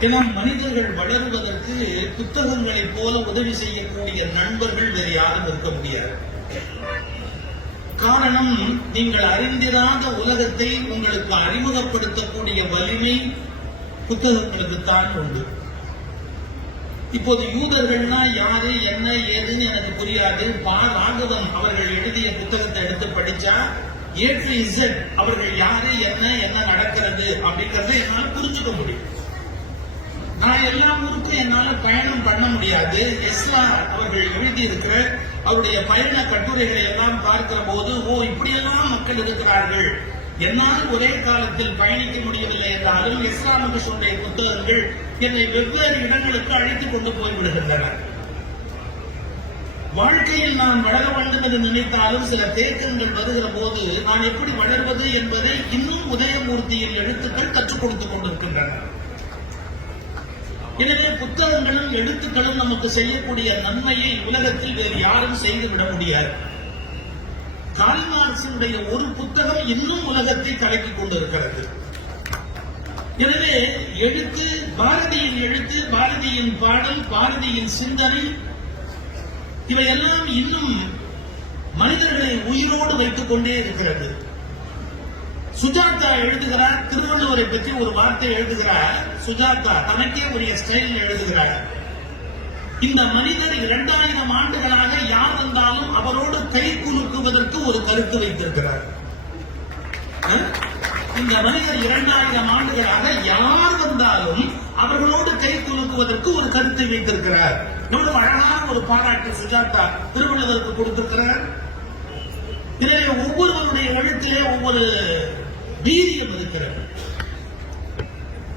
ஏன்னா மனிதர்கள் வளருவதற்கு புத்தகங்களைப் போல உதவி செய்யக்கூடிய நண்பர்கள் வேறு யாரும் இருக்க முடியாது. காரணம் நீங்கள் அறிந்திராத உலகத்தை உங்களுக்கு அறிமுகப்படுத்தக்கூடிய வலிமை புத்தகங்களுக்கு தான் உண்டு. இப்போது யூதர்கள்னா யாரு என்ன ஏதுன்னு எனக்கு புரியாது. பா. ராகவன் அவர்கள் எழுதிய புத்தகத்தை எடுத்து படிச்சா ஏ டு இசட் அவர்கள் யாரு என்ன என்ன நடக்கிறது அப்படிங்கறத என்னால் புரிஞ்சுக்க முடியும். நான் எல்லா ஊருக்கும் என்னால பயணம் பண்ண முடியாது. எஸ்லா அவர்கள் எழுதியிருக்கிற அவருடைய பயண கட்டுரைகளை எல்லாம் பார்க்கிற போது ஓ இப்படியெல்லாம் மக்கள் இருக்கிறார்கள். என்னால் ஒரே காலத்தில் பயணிக்க முடியவில்லை என்றாலும் எஸ்லா மகிஷனுடைய புத்தகங்கள் என்னை வெவ்வேறு இடங்களுக்கு அழைத்துக் கொண்டு போய்விடுகின்றன வாழ்க்கையில் நான் வளர வேண்டும் என்று நினைத்தாலும் சில தேக்கங்கள் வருகிற போது நான் எப்படி வளர்வது என்பதை இன்னும் உதயமூர்த்தியின் எழுத்துக்கள் கற்றுக் கொடுத்துக் கொண்டிருக்கின்றன. எனவே புத்தகங்களும் எழுத்துக்களும் நமக்கு செய்யக்கூடிய நன்மையை உலகத்தில் வேறு யாரும் செய்துவிட முடியாது. கால்மார்க்சினுடைய ஒரு புத்தகம் இன்னும் உலகத்தை கலக்கிக் கொண்டிருக்கிறது. எனவே எழுத்து பாரதியின் எழுத்து பாரதியின் பாடல் பாரதியின் சிந்தனை இவையெல்லாம் இன்னும் மனிதர்களை உயிரோடு வைத்துக் கொண்டே இருக்கிறது. சுஜாதா எழுதுகிறார் திருவள்ளுவரை பற்றி ஒரு வார்த்தை எழுதுகிறார். சுஜாதா தனக்கே உரிய ஸ்டைலில் எழுதுகிறார். இந்த மனிதர் இரண்டாயிரம் ஆண்டுகளாக யார் வந்தாலும் அவரோடு கை குலுக்குவதற்கு ஒரு கருத்து வைத்திருக்கிறார். அஹ்? இந்த மனிதர் இரண்டாயிரம் ஆண்டுகளாக யார் வந்தாலும் அவர்களோடு கை குலுக்குவதற்கு ஒரு கருத்தை வைத்திருக்கிறார். எவ்வளவு அழகான ஒரு பாராட்டு சுஜாதா திருவள்ளுவருக்கு கொடுத்திருக்கிறார். இதிலே ஒவ்வொருவருடைய எழுத்திலே ஒவ்வொரு வீரியம் இருக்கிறது.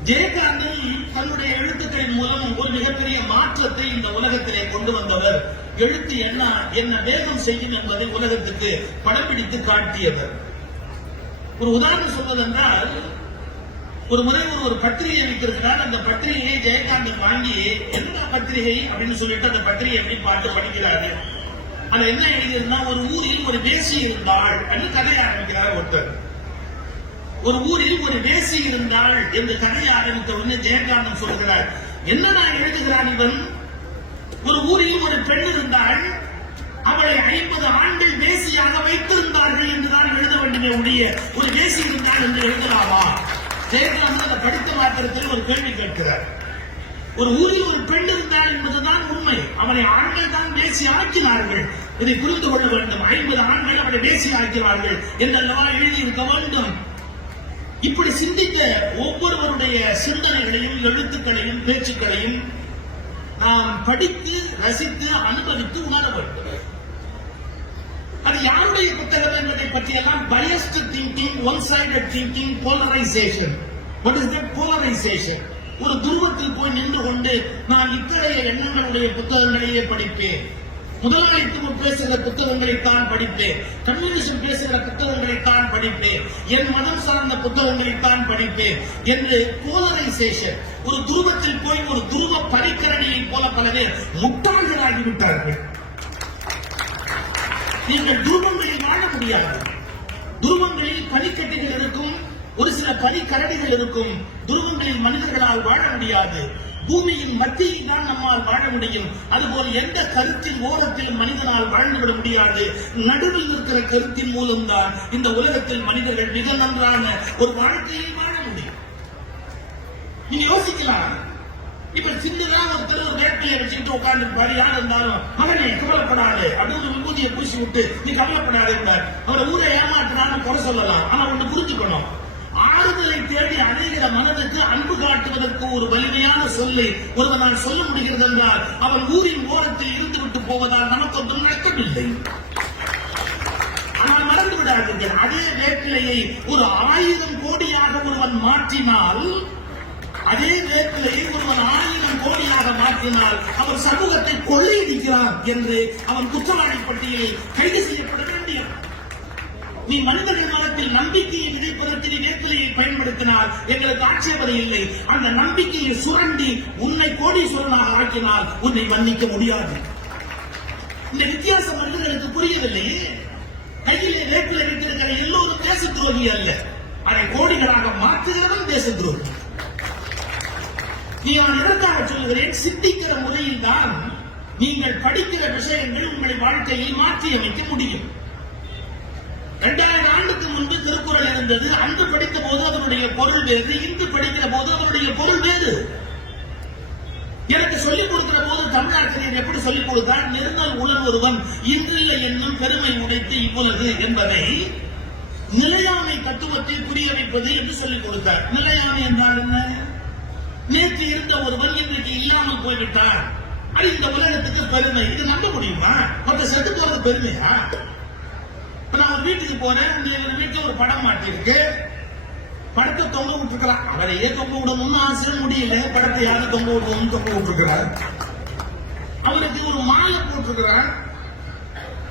ஜெயகாந்தன் தன்னுடைய எழுத்துக்களின் மூலம் ஒரு மிகப்பெரிய மாற்றத்தை இந்த உலகத்திலே கொண்டு வந்தவர். எழுத்து என்ன என்ன வேகம் செய்யும் என்பதை உலகத்துக்கு படம் பிடித்து காட்டியவர். ஒரு உதாரணம் சொல்வதென்றால் ஒரு முறை ஒரு ஒரு பத்திரிகை வைத்திருக்கிறார். அந்த பத்திரிகையை ஜெயகாந்தன் வாங்கி என்ன பத்திரிகை? அப்படின்னு சொல்லிட்டு அந்த பத்திரிகை எப்படி பார்த்து படிக்கிறாரு. அதுல என்ன எழுதியிருந்தா ஒரு ஊரில் ஒரு வேசி இருந்தாள் அப்படின்னு கதையை ஆரம்பிக்கிறார் ஒருத்தர். ஒரு ஊரில் ஒரு வேசி இருந்தாள் என்று கதையை ஆரம்பித்த உடனே ஜெயகாந்தன் சொல்கிறார் என்னடா எழுதுகிறான் இவன்? ஒரு ஊரில் ஒரு பெண் இருந்தாள் அவளை ஐம்பது ஆண்கள் வேசியாக வைத்திருந்தார்கள் என்றுதான் எழுத வேண்டுமே ஒழிய ஒரு வேசி இருந்தால் என்று எழுதலாமா? ஜெயகாந்தன் படித்த மாத்திரத்தில் ஒரு கேள்வி கேட்கிறார். ஒரு ஊரில் ஒரு பெண் இருந்தாள் என்பதுதான் உண்மை. அவனை ஆண்கள் தான் வேசி ஆக்கினார்கள். இதை புரிந்து கொள்ள வேண்டும். ஐம்பது ஆண்கள் அவளை வேசி ஆக்கினார்கள் என்றல்லவா எழுதியிருக்க வேண்டும்? இப்படி சிந்தித்த ஒவ்வொருவருடைய சிந்தனைகளையும் எழுத்துக்களையும் பேச்சுக்களையும் நாம் படித்து ரசித்து அனுபவித்து உணர வேண்டும். அது யாருடைய புத்தகம் என்பதை பற்றியெல்லாம் biased thinking one sided thinking polarisation what is that polarisation ஒரு துருவத்தில் போய் நின்று கொண்டு நான் இத்தகைய எண்ணங்களுடைய புத்தகங்களையே படிப்பேன். முதலாளித்துவம் பேசுகிற புத்தகங்களை தான் படிப்பேன். கம்யூனிசம் பேசுகிற புத்தகங்களை தான் படிப்பேன். என் மதம் சார்ந்த புத்தகங்களை தான் படிப்பேன். என்று போலரைசேஷன் ஒரு தூரத்தில் போய் ஒரு துருவ பரிக்கரணியை போல பல பேர் முட்டாள்களாகிவிட்டார்கள் நீங்கள் துருவங்களில் வாழ முடியாது. துருவங்களில் பனிக்கட்டிகள் இருக்கும் ஒரு சில பனிக்கரடிகள் இருக்கும். துருவங்களில் மனிதர்களால் வாழ முடியாது. பூமியின் மத்தியில் தான் நம்மால் வாழ முடியும். அதுபோல் எந்த கருத்தின் ஓரத்திலும் மனிதனால் வாழ்ந்துவிட முடியாது. நடுவில் இருக்கிற கருத்தின் மூலம்தான் இந்த உலகத்தில் மனிதர்கள் மிக நன்றான ஒரு வாழ்க்கையை வாழ முடியும். நீங்க யோசிக்கலாம். இப்ப சின்னதா ஒருத்தர் ஒரு வேட்டையை வச்சுக்கிட்டு உட்கார்ந்து பாரு யார் இருந்தாலும் மகனே கவலைப்படாது. அப்படின்னு ஒரு விபூதியை பூசி விட்டு நீ கவலைப்படாது அவரை ஊரை ஏமாற்றினான்னு குறை சொல்லலாம். ஆனா ஒண்ணு புரிஞ்சுக்கணும். ஆறுதலை தேடி அடைகிற மனதை அன்பு காட்டுவதற்கு ஒரு வலிமையான சொல்லை ஒருவனால் சொல்ல முடிகிறது என்றால் அவன் ஊரின் ஓரத்தில் இருந்து விட்டு போவதால் நமக்கு ஒன்றும் நஷ்டமில்லை ஆனால் மறந்து விடாதீர்கள். அதே வேப்பிலையை ஒரு ஆயிரம் கோடியாக ஒருவன் மாற்றினால் அதே வேப்பிலையை ஒருவன் ஆயிரம் கோடியாக மாற்றினால் அவன் சமூகத்தை கொள்ளையடிக்கிறார் என்று அவன் குற்றவாளி பட்டியலில் கைது செய்யப்பட வேண்டியவன். நீ மனிதர்கள் மனத்தில் நம்பிக்கையை விதைப்பதற்கு நீ வேப்பிலையை பயன்படுத்தினால் எங்களுக்கு ஆட்சேபனை இல்லை. அந்த நம்பிக்கையை சுரண்டி உன்னை கோடீஸ்வரனாக ஆக்கினால் உன்னை மன்னிக்க முடியாது. இந்த வித்தியாசம் மனிதர்களுக்கு புரியவில்லையே கையிலே வேப்பிலை வைத்திருக்கிற எல்லோரும் தேச துரோகி அல்ல. அதை கோடிகளாக மாற்றுகிறவன் தேச துரோகி. நீ நான் எதற்காக சொல்கிறேன்? சிந்திக்கிற முறையில் தான் நீங்கள் படிக்கிற விஷயங்கள் உங்களை வாழ்க்கையை மாற்றி அமைக்க முடியும். முன்பு திருக்குறள் இருந்தது. அன்று படித்த போது அதனுடைய பொருள் வேறு இன்று படிக்கிற போது அதனுடைய பொருள் வேறு. எனக்கு சொல்லிக் கொடுக்கிற போது தமிழாசிரியர் எப்படி சொல்லிக் கொடுத்தார்? நெருங்கல் உலர் ஒருவன் இன்றில்லை என்னும் பெருமை உடைத்து இவ்வுலகு என்பதை நிலையாமை தத்துவத்தில் புரிய வைப்பது என்று சொல்லிக் கொடுத்தார். நிலையாமை என்றால் என்ன? நேற்று இருந்த ஒருவன் இன்றைக்கு இல்லாமல் போய்விட்டார் அது இந்த உலகத்துக்கு பெருமை. இது நம்ப முடியுமா? மற்ற செத்து போறது பெருமையா? நான் ஒரு வீட்டுக்கு போறேன் இந்த இவர் வீட்டுல ஒரு படம் மாட்டிருக்கு படத்தை தொங்க விட்டுருக்கிறான். அவரையே தொங்க விடணும்னு ஆசை முடியல. படத்தை யாரும் தொங்க விடணும்னு தொங்க விட்டுருக்கிறார். அவருக்கு ஒரு மாலை போட்டிருக்கிறார்.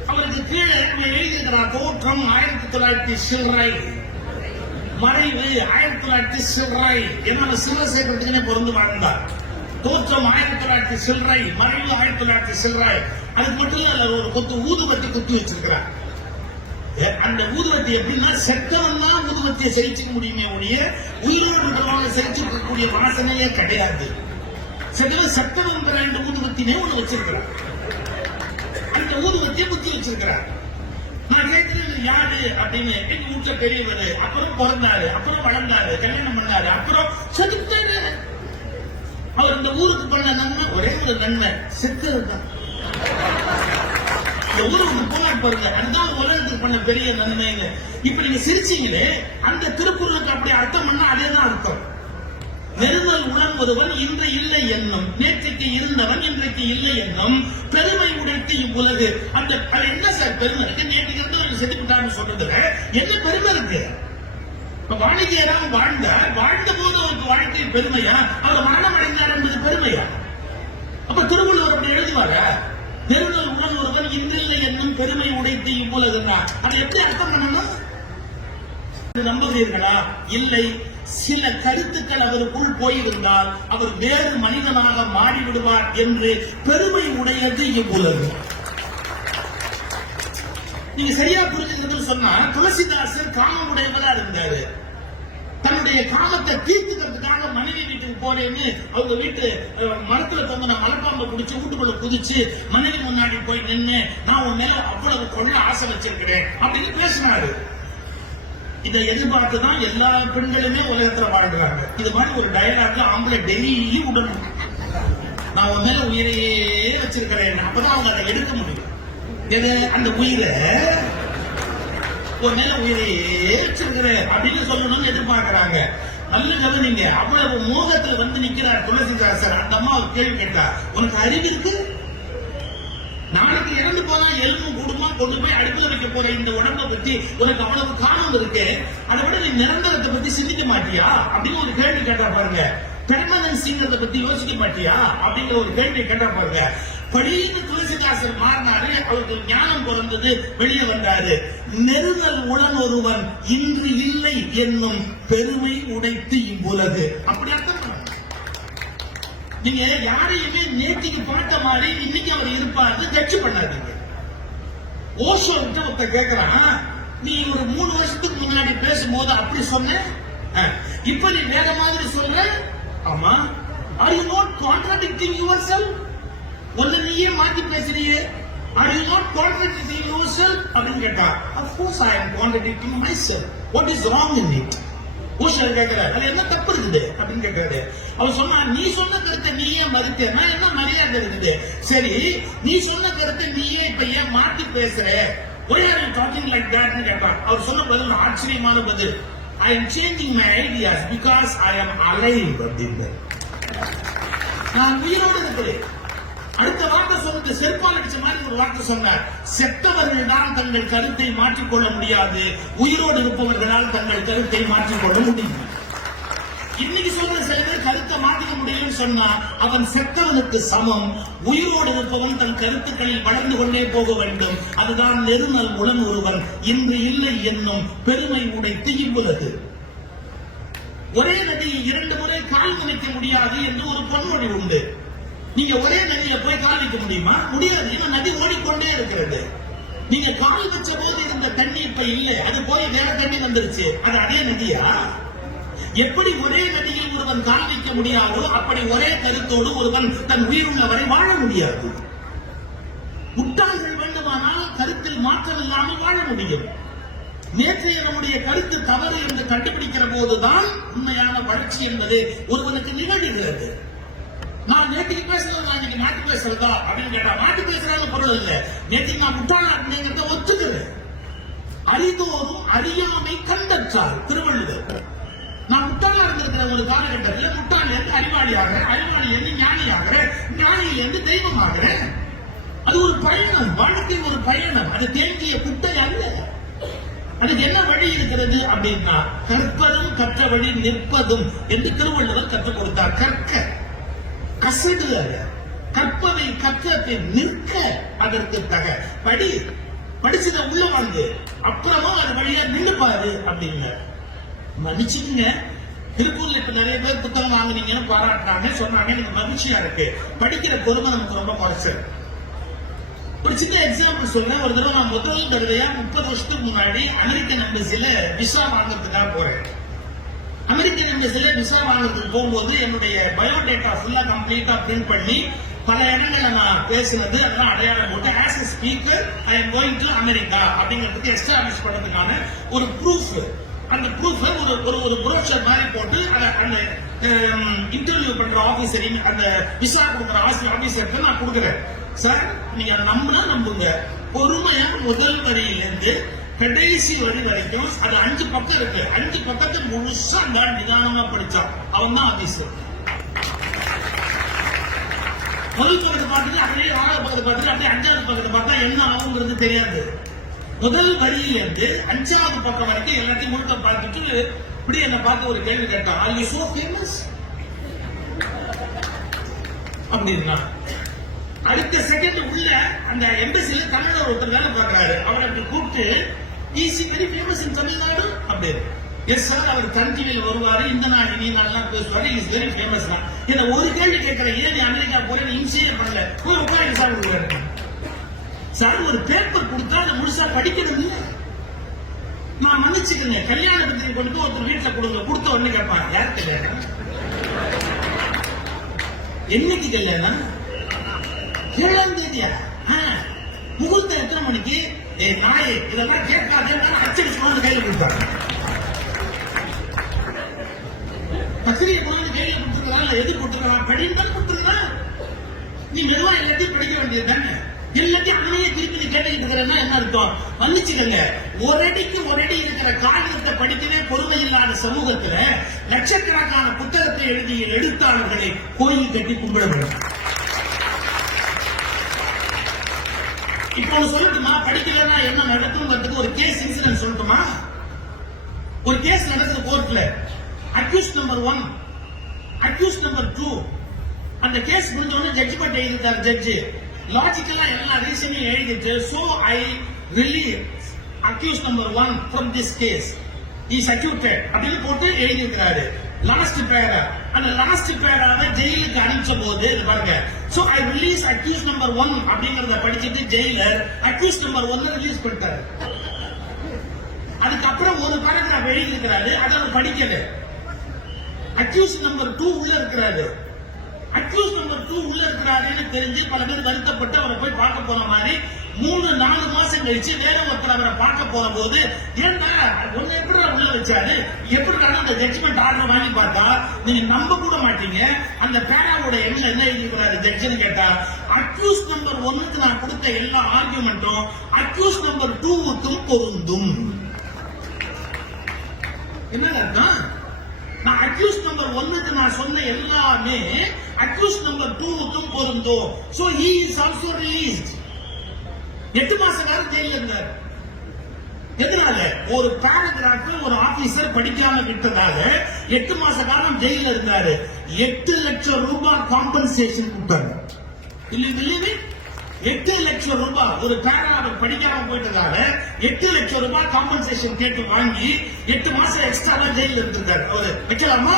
அவருக்கு கீழே எழுதியிருக்கிறார் தோற்றம் ஆயிரத்தி தொள்ளாயிரத்தி சில்லறை. மறைவு ஆயிரத்தி தொள்ளாயிரத்தி சில்லறை. என்ன சிவசேகரத்துக்குனே பிறந்து வாழ்ந்தார். தோற்றம் ஆயிரத்தி தொள்ளாயிரத்தி சில்லறை மறைவு ஆயிரத்தி தொள்ளாயிரத்தி சில்லறை. அதுக்கு மட்டும் இல்ல ஒரு கொத்து ஊதுபத்தி குத்தி வச்சிருக்கிறார். அந்த ஊதுவத்தி எப்படின்னா செத்தவன் தான் ஊதுவத்தியை செழிச்சுக்க முடியுமே ஒழிய உயிரோடு இருக்கிறவங்க செழிச்சுக்கக்கூடிய வாசனையே கிடையாது. செத்தவன் சத்தவன் பிராண்ட் ஊதுவத்தினே ஒண்ணு வச்சிருக்கிறார் அந்த ஊதுவத்தியை குத்தி வச்சிருக்கிறார் நான் கேட்கிறேன் யாரு அப்படின்னு எங்க வீட்டுல பெரியவர் அப்புறம் பிறந்தாரு அப்புறம் வளர்ந்தாரு கல்யாணம் பண்ணாரு அப்புறம் செத்துட்டாரு. அவர் இந்த ஊருக்கு பண்ண நன்மை ஒரே ஒரு நன்மை செத்தது தான் இந்த ஊருக்கு போனார் பாருங்க அதுதான் உலகத்துக்கு பண்ண பெரிய நன்மைங்க இப்ப நீங்க சிரிச்சீங்களே அந்த திருக்குறளுக்கு அப்படி அர்த்தம் பண்ணா அதே தான் அர்த்தம். நெருங்கல் உணர் இன்று இல்லை எண்ணம் நேற்றுக்கு இருந்தவன் இன்றைக்கு இல்லை எண்ணம் பெருமை உடைத்து இவ்வுலகு. அந்த அது என்ன சார் பெருமை? இருக்கு நேற்றுக்கு இருந்தவன் செத்துக்கிட்டான்னு சொல்றதுல என்ன பெருமை இருக்கு? இப்ப வாணிஜராக வாழ்ந்தார் வாழ்ந்த போது அவருக்கு வாழ்க்கை பெருமையா? அவர் மரணம் அடைந்தார் என்பது பெருமையா? அப்ப திருவள்ளுவர் அப்படி எழுதுவாரா நெருங்கல் உணர் ஒருவன் இன்றில்லை என்னும் பெருமை உடைத்து இவ்வுலகுன்னா அதை எப்படி அர்த்தம் பண்ணணும்? நம்புகிறீர்களா? இல்லை சில கருத்துக்கள் அவருக்குள் போயிருந்தால் அவர் வேறு மனிதனாக மாறிவிடுவார் என்று பெருமை உடையது இவ்வுலகு நீங்க சரியா புரிஞ்சுக்கிறது சொன்னா துளசிதாசர் காம உடையவரா இருந்தாரு. தன்னுடைய காமத்தை தீர்த்துக்கிறதுக்காக மனைவி வீட்டுக்கு போறேன்னு அவங்க வீட்டு மரத்துல தொங்கின மலைப்பாம்பை பிடிச்சி வீட்டுக்குள்ள குதிச்சு மனைவி முன்னாடி போய் நின்று நான் உன் மேல அவ்வளவு கொள்ள ஆசை வச்சிருக்கிறேன் அப்படின்னு பேசினாரு. இதை எதிர்பார்த்து தான் எல்லா பெண்களுமே உலகத்துல வாழ்றாங்க இது மாதிரி ஒரு டயலாக் ஆம்பளை டெய்லி விடணும் நான் உன் மேல உயிரையே வச்சிருக்கிறேன். அப்பதான் அவங்க அதை எடுக்க முடியும். எது? அந்த உயிரை உன் மேல உயிரையே வச்சிருக்கிறேன் அப்படின்னு சொல்லணும்னு எதிர்பார்க்கிறாங்க. நல்ல கவனிங்க. அவ்வளவு மோகத்துல வந்து நிக்கிறார் துளசிதாசர். அந்த அம்மா கேள்வி கேட்டா உனக்கு அறிவு இருக்கு? நாளைக்கு இறந்து போனா எலும்பும் கூடுமா? கொண்டு போய் அடுப்புல வைக்க போற இந்த உடம்ப பத்தி உனக்கு அவ்வளவு காணம் இருக்கு. அதை விட நீ நிரந்தரத்தை பத்தி சிந்திக்க மாட்டியா? அப்படின்னு ஒரு கேள்வி கேட்டா பாருங்க. பெர்மனன்சிங்கிறத பத்தி யோசிக்க மாட்டியா? அப்படிங்கிற ஒரு கேள்வி கேட்டா பாருங்க. படின்னு துளசிதாசர் மாறினாரு அவருக்கு ஞானம் பிறந்தது வெளியே வந்தாரு. நெருங்கல் உடன் ஒருவன் இன்று இல்லை என்னும் பெருமை உடைத்து இவ்வுலகு. அப்படி அர்த்தம் நீங்க யாரையுமே நேற்றுக்கு பார்த்த மாதிரி இன்னைக்கு அவர் இருப்பாரு ஜட்ஜ் பண்ணாதீங்க. ஓஷோ கிட்ட ஒருத்தன் கேட்கிறான் நீ ஒரு மூணு வருஷத்துக்கு முன்னாடி பேசும்போது அப்படி சொன்ன? இப்ப நீ வேற மாதிரி சொல்ற? ஆமா. Are you not contradicting yourself ஒன்னு நீயே மாத்தி பேசுறியே? Are you not contradicting yourself? அப்படின்னு கேட்டா of course I am contradicting myself what is wrong in பூஷர் கேட்கிறார் அது என்ன தப்பு இருக்குது? அப்படின்னு கேட்கிறாரு. அவர் சொன்னா நீ சொன்ன கருத்தை நீயே ஏன் என்ன மரியாதை இருக்குது? சரி நீ சொன்ன கருத்தை நீயே இப்ப ஏன் மாத்தி பேசுற? Why are you talking like தட்னு கேட்பான் அவர் சொன்ன பதில் ஆச்சரியமான பதில். I am changing my ideas because I am alive அப்படின்னு நான் உயிரோடு இருக்கிறேன். அடுத்த வார்த்தை சொன்னது செருப்பால் அடிச்ச மாதிரி ஒரு வார்த்தை சொன்னார். செத்தவர்கள் தான் தங்கள் கருத்தை மாற்றிக்கொள்ள முடியாது. உயிரோடு இருப்பவர்களால் தங்கள் கருத்தை மாற்றிக்கொள்ள முடியும். இன்னைக்கு சொல்ற சில பேர் கருத்தை மாற்றிக்க முடியும்னு சொன்னா அவன் செத்தவனுக்கு சமம். உயிரோடு இருப்பவன் தன் கருத்துக்களில் வளர்ந்து கொண்டே போக வேண்டும். அதுதான் நெருநல் உடன் ஒருவன். இன்று இல்லை என்னும் பெருமை உடைத்து இவ்வுலகு ஒரே நதியை இரண்டு முறை கால் முனைக்க முடியாது என்று ஒரு பொன்மொழி உண்டு. நீங்க ஒரே நதியில போய் கால் வைக்க முடியுமா? முடியாது ஏன்னா நதி ஓடிக்கொண்டே இருக்கிறது. நீங்க கால் வச்ச போது இருந்த தண்ணி இப்ப இல்லை. அது போய் வேற தண்ணி வந்துருச்சு. அது அதே நதியா? எப்படி ஒரே நதியில் ஒருவன் கால் வைக்க முடியாதோ அப்படி ஒரே கருத்தோடு ஒருவன் தன் உயிர் உள்ளவரை வாழ முடியாது. முட்டாள்கள் வேண்டுமானால் கருத்தில் மாற்றம் இல்லாமல் வாழ முடியும். நேற்றைய நம்முடைய கருத்து தவறு என்று கண்டுபிடிக்கிற போதுதான் உண்மையான வளர்ச்சி என்பது ஒருவனுக்கு நிகழ்கிறது. நான் நேற்றுக்கு பேசுறது நான் இன்னைக்கு மாற்றி பேசுறதா? அப்படின்னு கேட்டா மாற்றி பேசுறாங்க பொருள் இல்ல நேற்றுக்கு நான் முட்டாளா அப்படிங்கிறத ஒத்துக்கிறேன் அறிதோறும் அறியாமை கண்டற்றார் திருவள்ளுவர். நான் முட்டாளா இருந்திருக்கிற ஒரு காலகட்டத்தில். முட்டாள் இருந்து அறிவாளி ஆகிறேன் அறிவாளி இருந்து ஞானி ஆகிறேன் ஞானியில இருந்து அது ஒரு பயணம். வாழ்க்கை ஒரு பயணம். அது தேங்கிய குட்டை அல்ல. அதுக்கு என்ன வழி இருக்கிறது அப்படின்னா கற்பதும் கற்ற வழி நிற்பதும் என்று திருவள்ளுவர் கற்றுக் கொடுத்தார். கற்க. கசடு அல்ல கற்பதை கற்றத்தை நிற்க அதற்கு தக. படி படிச்சத உள்ள வாங்கு அப்புறமா அது வழியா நின்னு பாரு அப்படிங்க மன்னிச்சுக்குங்க. திருப்பூர்ல இப்ப நிறைய பேர் புத்தகம் வாங்குனீங்கன்னு பாராட்டுறாங்க. சொன்னாங்க எனக்கு மகிழ்ச்சியா இருக்கு. படிக்கிற பொறுமை நமக்கு ரொம்ப குறைச்சல். ஒரு சின்ன எக்ஸாம்பிள் சொல்றேன். ஒரு தடவை நான் முதல் தடவையா முப்பது வருஷத்துக்கு முன்னாடி அமெரிக்கன் எம்பசியில விசா வாங்கறதுக்காக போறேன். அமெரிக்கன் எம்பசில விசா வாங்குறதுக்கு போகும்போது என்னுடைய பயோடேட்டா ஃபுல்லா கம்ப்ளீட்டா பிரிண்ட் பண்ணி பல இடங்களில் நான் பேசினது அதெல்லாம் அடையாளம் போட்டு as a speaker I am going to America அப்படிங்கிறதுக்கு எஸ்டாப்ளிஷ் பண்ணதுக்கான ஒரு ப்ரூஃப் அந்த ப்ரூஃப் ஒரு ஒரு ஒரு புரோஷர் மாதிரி போட்டு அதை அந்த இன்டர்வியூ பண்ற ஆபீசரையும் அந்த விசா கொடுக்குற ஆபீசருக்கு நான் கொடுக்குறேன். சார் நீங்க அதை நம்பினா நம்புங்க. பொறுமையா முதல் வரியிலிருந்து கடைசி வரி வரைக்கும் அது அஞ்சு பக்கம் இருக்கு. அஞ்சு பக்கத்தை முழுசா அந்த நிதானமா படிச்சான் அவன் தான் ஆபீசர். முதல் பக்கத்தை பார்த்துட்டு அப்படியே ஆறாவது பக்கத்தை பார்த்துட்டு அப்படியே அஞ்சாவது பக்கத்தை பார்த்தா என்ன ஆகுங்கிறது தெரியாது. முதல் வரியிலிருந்து அஞ்சாவது பக்கம் வரைக்கும் எல்லாத்தையும் முழுக்க பார்த்துட்டு இப்படி என்ன பார்த்து ஒரு கேள்வி கேட்டான் ஆர் யூ சோ ஃபேமஸ் அப்படின்னா அடுத்த செகண்ட் உள்ள அந்த எம்பசியில தமிழர் ஒருத்தர் வேலை பார்க்கறாரு. அவரை அப்படி கூப்பிட்டு he's very famous in Tamil Nadu அப்படின்னு எஸ் சார் அவர் தன் டிவியில் வருவாரு. இந்த நாள் இனி நல்லா பேசுவாரு. இஸ் வெரி ஃபேமஸ் தான் என்ன ஒரு கேள்வி கேட்கிறேன் ஏன் நீ அமெரிக்கா போறேன்னு இன்சியர் பண்ணல? போய் உட்காந்து சார் கொடுக்குறாரு சார் ஒரு பேப்பர் கொடுத்தா அதை முழுசா படிக்கணும் நான் மன்னிச்சுக்கங்க. கல்யாண பத்திரிகை கொண்டு போய் ஒருத்தர் வீட்டுல கொடுங்க. கொடுத்த உடனே கேட்பாங்க யார் கல்யாணம்? என்னைக்கு கல்யாணம்? ஏழாம் தேதியா? ஆ, முகூர்த்தம் எத்தனை மணிக்கு? ஏ நாயே இதெல்லாம் கேட்காதேன்னு அச்சடிச்சு கொண்டு கையில கொடுத்தாங்க பத்திரிகை கொண்டு கையில் கொடுத்துருக்காங்க எது கொடுத்துருக்கான் படின்னு தான் கொடுத்துருக்கான் நீ மெதுவா எல்லாத்தையும் படிக்க வேண்டியது தானே? எல்லாத்தையும் அவனையே திருப்பி நீ கேட்டுக்கிட்டு இருக்கிறேன்னா என்ன அர்த்தம்? மன்னிச்சுக்கங்க ஒரு அடிக்கு ஒரு அடி இருக்கிற காகிதத்தை படிக்கவே பொறுமை இல்லாத சமூகத்துல லட்சக்கணக்கான புத்தகத்தை எழுதிய எழுத்தாளர்களை கோயில் கட்டி கும்பிட வேண்டும் இப்போ சொல்லட்டுமா? படிக்கலன்னா என்ன நடக்கும்ன்றதுக்கு ஒரு கேஸ் இன்சிடென்ட் சொல்லட்டுமா? ஒரு கேஸ் நடக்குது கோர்ட்ல accused number one accused number two அந்த கேஸ் முடிஞ்சோடனே ஜட்ஜ்மெண்ட் எழுதிட்டார் ஜட்ஜ் லாஜிக்கலா எல்லா ரீசனையும் எழுதிட்டு so I relieve accused number one from this case is acquitted அப்படின்னு போட்டு எழுதியிருக்கிறாரு. லாஸ்ட் பேரா அந்த லாஸ்ட் பேராவை ஜெயிலுக்கு அனுப்பிச்ச போது இது பாருங்க. So I release accused number one அப்படிங்கறத படிச்சுட்டு ஜெயிலர் அக்யூஸ் நம்பர் ஒன்னு ரிலீஸ் பண்ணிட்டாரு. அதுக்கப்புறம் ஒரு பேராகிராஃப் எழுதி இருக்கிறாரு அதை அவர் படிக்கல. அக்யூஸ் நம்பர் டூ உள்ள இருக்கிறாரு. அக்யூஸ் நம்பர் டூ உள்ள இருக்கிறாருன்னு தெரிஞ்சு பல பேர் வருத்தப்பட்டு அவரை போய் பார்க்க போன மாதிரி மூணு நாலு மாசம் கழிச்சு வேற ஒருத்தர் அவரை பார்க்க போன போது ஏன்னா ஒன்னு எப்படி உள்ள வச்சாரு? எப்படி அந்த ஜட்ஜ்மெண்ட் ஆர்டர் வாங்கி பார்த்தா நீங்க நம்ப கூட மாட்டீங்க. அந்த பேராவோட எண்ணில் என்ன எழுதிக்கிறாரு ஜட்ஜ்னு கேட்டா அக்யூஸ் நம்பர் ஒன்னுக்கு நான் கொடுத்த எல்லா ஆர்குமெண்ட்டும் அக்யூஸ் நம்பர் டூவுக்கும் பொருந்தும். என்ன அர்த்தம் நான் அக்யூஸ் நம்பர் ஒன்னுக்கு நான் சொன்ன எல்லாமே அக்யூஸ் நம்பர் டூவுக்கும் பொருந்தும். So he is also released எட்டு மாச காலம் ஜெயில இருந்தார். எதனால? ஒரு பேராகிராஃப் ஒரு ஆபீசர் படிக்காம விட்டதாக எட்டு மாச காலம் ஜெயில இருந்தாரு. எட்டு லட்சம் ரூபாய் காம்பன்சேஷன் கொடுத்தாங்க இல்லை இல்லையே எட்டு லட்சம் ரூபாய். ஒரு பேரா படிக்காம போயிட்டதால எட்டு லட்சம் ரூபாய் காம்பன்சேஷன் கேட்டு வாங்கி எட்டு மாசம் எக்ஸ்ட்ரா ஜெயில இருந்திருக்காரு. அவரு வைக்கலாமா?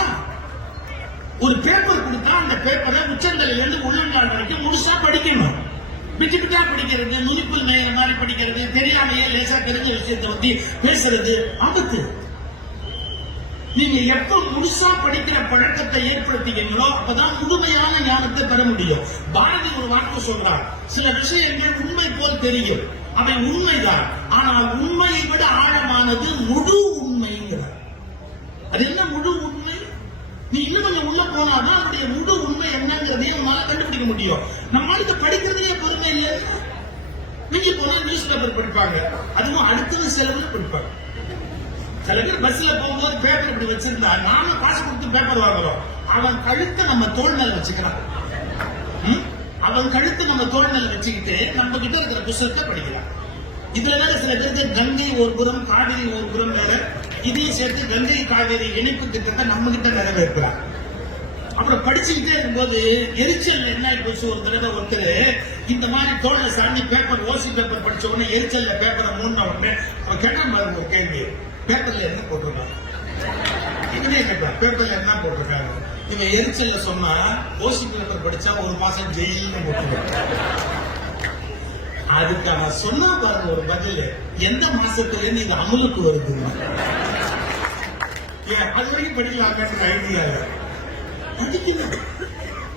ஒரு பேப்பர் கொடுத்தா அந்த பேப்பரை உச்சந்தலையிலிருந்து உள்ளங்கால் வரைக்கும் முழுசா படிக்கணும். விட்டு விட்டா படிக்கிறது நுனிப்புல் மேல மாதிரி படிக்கிறது தெரியாமையே லேசா தெரிஞ்ச விஷயத்தை பத்தி பேசுறது ஆபத்து நீங்க எப்ப முழுசா படிக்கிற பழக்கத்தை ஏற்படுத்திக்கிறீங்களோ அப்பதான் முழுமையான ஞானத்தை பெற முடியும். பாரதி ஒரு வார்த்தை சொல்றார் சில விஷயங்கள் உண்மை போல் தெரியும். அவை உண்மைதான். ஆனால் உண்மையை விட ஆழமானது முழு உண்மைங்கிறார். அது என்ன முழு உண்மை? நீ இன்னும் கொஞ்சம் உள்ள போனாதான் அதனுடைய முழு உண்மை என்னங்கிறதையும் நம்மளால கண்டுபிடிக்க முடியும். நம்மளுக்கு படிக்கிறதுலயே பொறுமை இல்லையா நீங்க போனா நியூஸ் பேப்பர் படிப்பாங்க. அதுவும் அடுத்தது செலவுல படிப்பாங்க. சில பேர் பஸ்ல போகும்போது பேப்பர் இப்படி வச்சிருந்தா நானும் காசு கொடுத்து பேப்பர் வாங்குறோம். அவன் கழுத்தை நம்ம தோல் மேல வச்சுக்கிறான். அவன் கழுத்தை நம்ம தோல் மேல வச்சுக்கிட்டு நம்ம கிட்ட இருக்கிற புத்தகத்தை படிக்கிறான். இதுல வேற சில பேருக்கு கங்கை ஒரு புறம் காவிரி ஒரு புறம் வேற. இதையும் சேர்த்து கங்கை காவிரி இணைப்பு திட்டத்தை நம்ம கிட்ட நிறைவேற்றுறான். அப்புறம் படிச்சுக்கிட்டே இருக்கும்போது எரிச்சல் என்ன ஆகி போச்சு? ஒரு தடவை ஒருத்தர் இந்த மாதிரி தோலை சாண்டி பேப்பர் ஓசி பேப்பர் படிச்ச உடனே எரிச்சல்ல பேப்பரை மூடின உடனே அவன் கேட்டான் பாருங்க ஒரு கேள்வி. பேப்பர்ல என்ன போட்டிருக்காங்க இவனே கேட்டான் பேப்பர்ல என்ன போட்டிருக்காங்க இவன் எரிச்சல்ல சொன்னா ஓசி பேப்பர் படிச்சா ஒரு மாசம் ஜெயில்னு போட்டிருக்காங்க அதுக்கு அவன் சொன்னா பாருங்க ஒரு பதில். எந்த மாசத்துல இருந்து இது அமலுக்கு வருது ஏன் அது வரைக்கும் படிக்கலாம்ன்ற ஐடியா படிக்கணும்.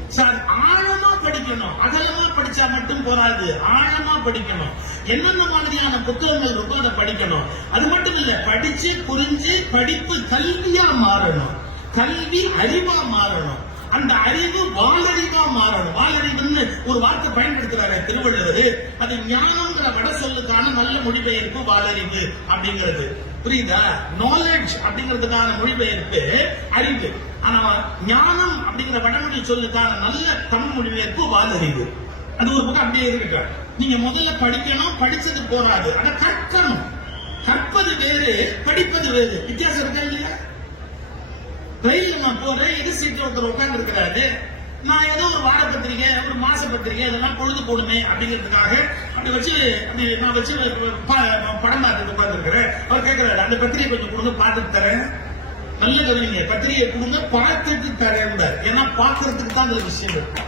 சார் ஆழமா படிக்கணும். அகலமா படிச்சா மட்டும் போராது ஆழமா படிக்கணும். என்னென்ன மாதிரியான புத்தகங்கள் இருக்கோ அதை படிக்கணும். அது மட்டும் இல்ல படிச்சு புரிஞ்சு படிப்பு கல்வியா மாறணும். கல்வி அறிவா மாறணும். அந்த அறிவு வாழறிவா மாறணும். வாழறிவுன்னு ஒரு வார்த்தை பயன்படுத்துறாரு திருவள்ளுவர். அது ஞானம்ங்கிற வட சொல்லுக்கான நல்ல மொழிபெயர்ப்பு வாழறிவு அப்படிங்கிறது. புரியுதா? நாலேஜ் அப்படிங்கிறதுக்கான மொழிபெயர்ப்பு அறிவு. ஆனா ஞானம் அப்படிங்கிற வடமொழி சொல்லுக்கான நல்ல தமிழ் மொழிபெயர்ப்பு வாதறிவு அது ஒரு பக்கம் அப்படியே இருக்கு. நீங்க முதல்ல படிக்கணும் படிச்சது போராது அதை கற்கணும். கற்பது வேறு படிப்பது வேறு. வித்தியாசம் இருக்கா இல்லையா? ரயில் நான் போறேன் இது சீட்ல ஒருத்தர் உட்கார்ந்து இருக்கிறாரு நான் ஏதோ ஒரு வார பத்திரிகை ஒரு மாச பத்திரிகை இதெல்லாம் பொழுது போடுமே அப்படிங்கிறதுக்காக அப்படி வச்சு அப்படி நான் வச்சு படம் பார்த்துட்டு உட்கார்ந்து அவர் கேட்கிறாரு அந்த பத்திரிகை கொஞ்சம் கொடுத்து பார்த்துட்டு தரேன். நல்ல கவனிங்க பத்திரிகை கொடுங்க பார்த்துட்டு கூடாது. ஏன்னா பார்க்கறதுக்கு தான் அதுல விஷயம் இருக்கு.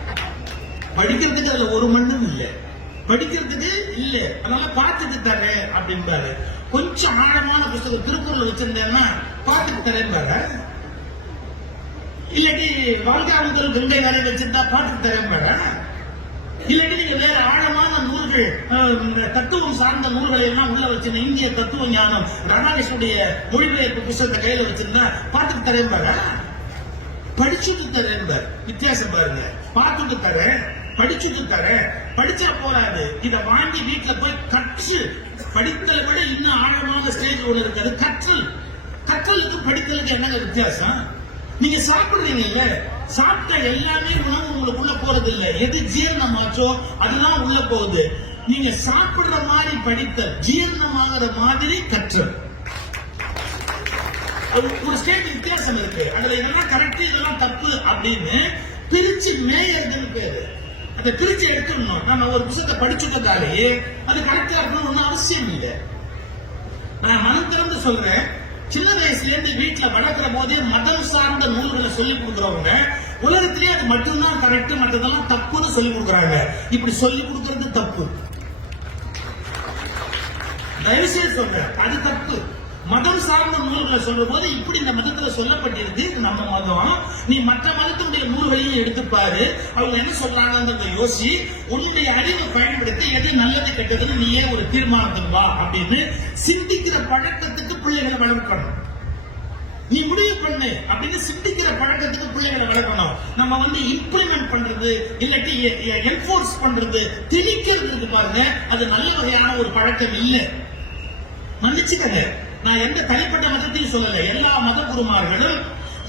படிக்கிறதுக்கு அதுல ஒரு மண்ணும் இல்ல. படிக்கிறதுக்கு இல்ல. அதனால பார்த்துட்டு தரேன் அப்படின்பாரு கொஞ்சம் ஆழமான புஸ்தகம் திருக்குறள் வச்சிருந்தேன்னா பார்த்துட்டு தரேன்பாரு இல்லாட்டி வாழ்க்காமுதல் கங்கை நிறைய வச்சிருந்தா பார்த்துட்டு தரேன்பாரு பாரு இல்லாட்டி நீங்க வேற ஆழமான நூல்கள் இந்த தத்துவம் சார்ந்த நூல்களை எல்லாம் உள்ள வச்சிருந்த இந்திய தத்துவ ஞானம் ராதாகிருஷ்ணனுடைய மொழிபெயர்ப்பு புத்தகத்தை கையில வச்சிருந்தா பார்த்துட்டு தரேன் பாரு. படிச்சுட்டு தரேன் வித்தியாசம் பாருங்க. பார்த்துட்டு தரேன் படிச்சுட்டு தரேன். படிச்சா போறாது. இத வாங்கி வீட்டுல போய் கற்று படித்தலை விட இன்னும் ஆழமான ஸ்டேஜ் ஒண்ணு இருக்காது கற்றல். கற்றலுக்கு படித்தலுக்கு என்னங்க வித்தியாசம்? நீங்க சாப்பிடுறீங்கல்ல சாப்பிட்ட எல்லாமே உணவு உங்களுக்குள்ள போறது இல்ல எது ஜீரணமாச்சோ அதுதான் உள்ள போகுது. நீங்க சாப்பிடுற மாதிரி படித்த ஜீரணமாகிற மாதிரி கற்றல். ஒரு ஸ்டேட் வித்தியாசம் இருக்கு. அதுல இதெல்லாம் கரெக்ட் இதெல்லாம் தப்பு அப்படின்னு பிரிச்சு மேயறதுன்னு பேரு. அதை பிரிச்சு எடுத்துடணும். நம்ம ஒரு புத்தகத்தை படிச்சுட்டதாலேயே அது கரெக்டா இருக்கணும் ஒன்னும் அவசியம் இல்லை. நான் மனம் திறந்து சொல்றேன். சின்ன வயசுல இருந்து வீட்டுல வளர்க்கிற போதே மதம் சார்ந்த நூல்களை சொல்லி கொடுக்குறவங்க உலகத்திலே அது மட்டும்தான் கரெக்ட் மற்றதெல்லாம் தப்புன்னு சொல்லி கொடுக்குறாங்க. இப்படி சொல்லி கொடுக்கறது தப்பு. தயவு செய்து சொல்றேன் அது தப்பு. மதம் சார்ந்த நூல்களை சொல்லும் போது இப்படி இந்த மதத்துல சொல்லப்பட்டிருக்கு இது நம்ம மதம். நீ மற்ற மதத்தினுடைய நூல்களையும் எடுத்துப்பாரு அவங்க என்ன சொல்றாங்கன்றத யோசி உன்னுடைய அறிவை பயன்படுத்தி எது நல்லது கெட்டதுன்னு நீயே ஒரு தீர்மானத்துக்கு வா அப்படின்னு சிந்திக்கிற பழக்கத்துக்கு பிள்ளைகளை வளர்க்கணும். நீ முடிவு பண்ணு அப்படின்னு சிந்திக்கிற பழக்கத்துக்கு பிள்ளைகளை வளர்க்கணும். நம்ம வந்து இம்ப்ளிமெண்ட் பண்றது இல்லாட்டி என்ஃபோர்ஸ் பண்றது திணிக்கிறது பாருங்க. அது நல்ல வகையான ஒரு பழக்கம் இல்லை. மன்னிச்சுக்கங்க. நான் எந்த தனிப்பட்ட மதத்தையும் சொல்லல. எல்லா மத குருமார்களும்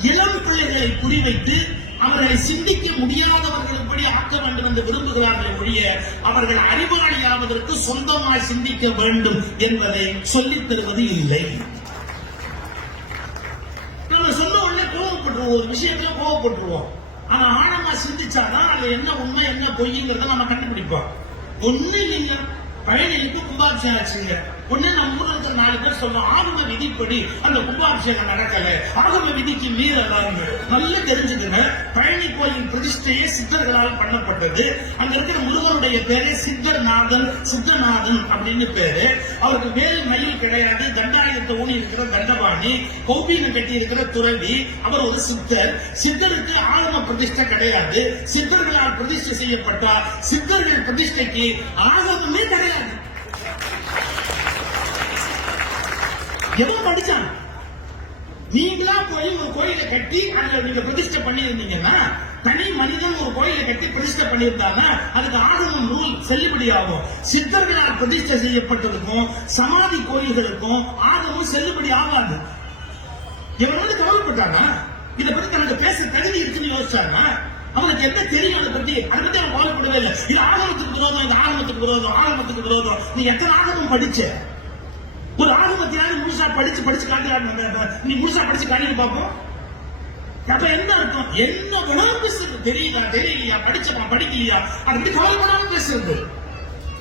இளம் பிள்ளைகளை குறிவைத்து அவர்களை சிந்திக்க முடியாதவர்கள் எப்படி ஆக்க வேண்டும் என்று விரும்புகிறார்கள் ஒழிய அவர்கள் அறிவாளியாவதற்கு சொந்தமாய் சிந்திக்க வேண்டும் என்பதை சொல்லித் தருவது இல்லை. நம்ம சொன்ன உடனே கோவப்பட்டுருவோம். ஒரு விஷயத்துல கோவப்பட்டுருவோம். ஆனா ஆழமா சிந்திச்சாதான் அதுல என்ன உண்மை என்ன பொய்ங்கிறத நம்ம கண்டுபிடிப்போம். ஒண்ணு நீங்க பழனிக்கு கும்பாபிஷேகம் ஆச்சுங்க ஒண்ணு நம்ம ஊர்ல இருக்கிற நாலு பேர் சொல்றோம் ஆகம விதிப்படி அந்த கும்பாபிஷேகம் நடக்கல ஆகம விதிக்கு மீறலாம் நல்லா தெரிஞ்சுக்கங்க. பழனி கோயில் பிரதிஷ்டையே சித்தர்களால் பண்ணப்பட்டது. அங்க இருக்கிற முருகனுடைய பேரே சித்தர்நாதன் சித்தநாதன் அப்படின்னு பேரு. அவருக்கு வேறு மயில் கிடையாது தண்டாயுதத்தை ஊனி இருக்கிற தண்டபாணி கோபியில கட்டி இருக்கிற துறவி. அவர் ஒரு சித்தர். சித்தருக்கு ஆகம பிரதிஷ்டை கிடையாது. சித்தர்களால் பிரதிஷ்டை செய்யப்பட்ட சித்தர்கள் பிரதிஷ்டைக்கு ஆகமமே கிடையாது. எவன் படிச்சான் நீங்களா போய் ஒரு கோயிலை கட்டி அதுல நீங்க பிரதிஷ்டை பண்ணியிருந்தீங்கன்னா தனி மனிதன் ஒரு கோயிலை கட்டி பிரதிஷ்டை பண்ணியிருந்தாங்க அதுக்கு ஆகமம் நூல் செல்லுபடி ஆகும் சித்தர்களால் பிரதிஷ்டை செய்யப்பட்டதுக்கும் சமாதி கோயில்களுக்கும் ஆகமும் செல்லுபடி ஆகாது. இவன் வந்து கவலைப்பட்டானா இதை பத்தி தனக்கு பேச தகுதி இருக்குன்னு யோசிச்சாருன்னா அவனுக்கு என்ன தெரியும் அதை பத்தி? அதை பத்தி அவன் கவலைப்படவே இல்லை. இது ஆகமத்துக்கு விரோதம் இது ஆகமத்துக்கு விரோதம் ஆகமத்துக்கு விரோதம். நீ எத்தனை ஆகமம் படிச்ச? ஒரு ஆகமத்தினால முழுசா படிச்சு படிச்சு காட்டுறாங்க நீ முழுசா படிச்சு காட்டி பார்ப்போம் அப்ப என்ன அர்த்தம்? என்ன வேணாலும் பேசுறது. தெரியுதா? தெரியலையா? படிச்சமா படிக்கலையா? அதை பத்தி கவலைப்படாம பேசுறது.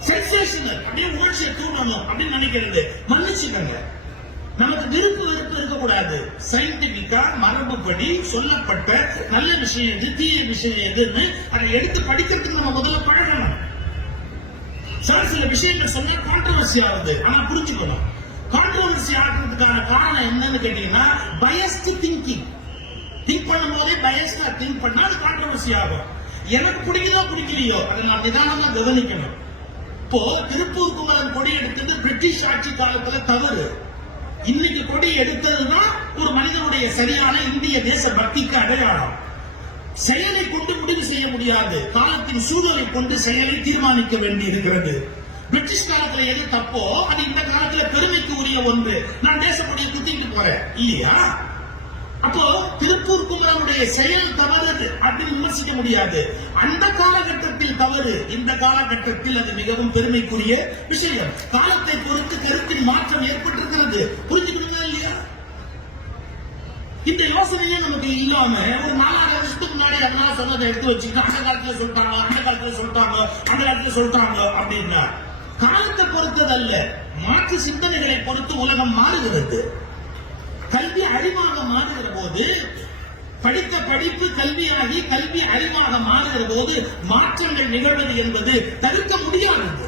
சென்சேஷனல் அப்படியே உணர்ச்சியை தூண்டணும் அப்படின்னு நினைக்கிறது. மன்னிச்சுக்கங்க. நமக்கு விருப்பு வெறுப்பு இருக்கக்கூடாது. சயின்டிபிக்கா மரபுப்படி சொல்லப்பட்ட நல்ல விஷயம் எது தீய விஷயம் எதுன்னு அதை எடுத்து படிக்கிறதுக்கு நம்ம முதல்ல பழகணும். சில சில விஷயங்கள் சொன்னா கான்ட்ரவர்சி ஆகுது. ஆனா புரிஞ்சுக்கணும். கான்ட்ரவர்சி ஆகிறதுக்கான காரணம் என்னன்னு கேட்டீங்கன்னா பயஸ்ட் திங்கிங் திங்க் பண்ணும் போதே பயஸ்டா திங்க் பண்ணா அது கான்ட்ரவர்சி ஆகும். எனக்கு பிடிக்குதோ பிடிக்கலையோ அதை நான் நிதானமா கவனிக்கணும். இப்போ திருப்பூர் குமரன் கொடி எடுத்தது பிரிட்டிஷ் ஆட்சி காலத்துல தவறு. இன்னைக்கு கொடி எடுத்ததுதான் ஒரு மனிதனுடைய சரியான இந்திய தேச பக்திக்கு அடையாளம். செயலை கொண்டு முடிவு செய்ய முடியாது. காலத்தின் சூழலை கொண்டு செயலை தீர்மானிக்க வேண்டி இருக்கிறது பிரிட்டிஷ் காலத்துல எது தப்போ அது இந்த காலத்துல பெருமைக்கு உரிய ஒன்று. நான் தேசப்படியை குத்திட்டு போறேன். இல்லையா? அப்போ திருப்பூர் குமரனுடைய செயல் தவறு அப்படின்னு விமர்சிக்க முடியாது. அந்த காலகட்டத்தில் தவறு இந்த காலகட்டத்தில் அது மிகவும் பெருமைக்குரிய விஷயம். காலத்தை பொறுத்து கருத்தின் மாற்றம் ஏற்பட்டிருக்கிறது. புரிஞ்சுக்கணுமா இல்லையா? இந்த யோசனையே நமக்கு இல்லாம ஒரு நாலாயிரம் வருஷத்துக்கு முன்னாடி அதனால சொன்னதை எடுத்து வச்சுக்கிட்டு அந்த காலத்துல சொல்லிட்டாங்க அந்த காலத்துல சொல்லிட்டாங்க அந்த காலத்துல சொல்லிட்டாங்க அப்படின்னா காலத்தை பொறுத்தது அல்ல மாற்று சிந்தனைகளை பொறுத்து உலகம் மாறுகிறது. கல்வி அறிவாக மாறுகிற போது படித்த படிப்பு கல்வியாகி கல்வி அறிவாக மாறுகிற போது மாற்றங்கள் நிகழ்வது என்பது தவிர்க்க முடியாதது.